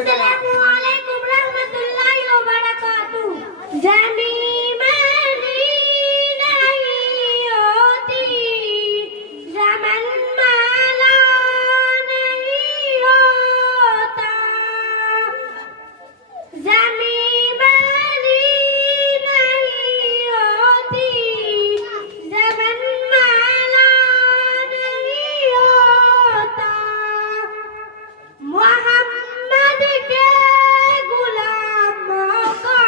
अस्सलामुअलैकुम रहमतुल्लाहि व बरकातुहू। जमी मेरी नहीं होती, ज़मन माला नहीं होता। जमी मेरी नहीं होती, ज़मन माला नहीं होता। मोहम्मद के गुलामों का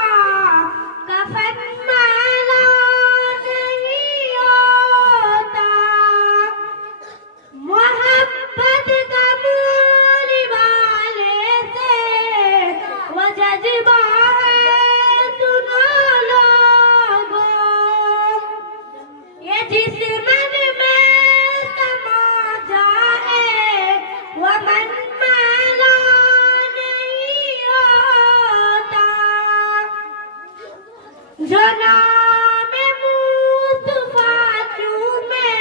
कफन माला नहीं होता। मोहब्बत का मूल वाले से वो जज्बा है, सुनो लोगों। ये जिस मन में समा जाए वो मन माला नहीं होता। जो नाम मुस्तफा चूमे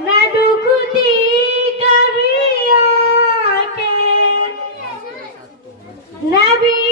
न दुखती कभी आके, नबी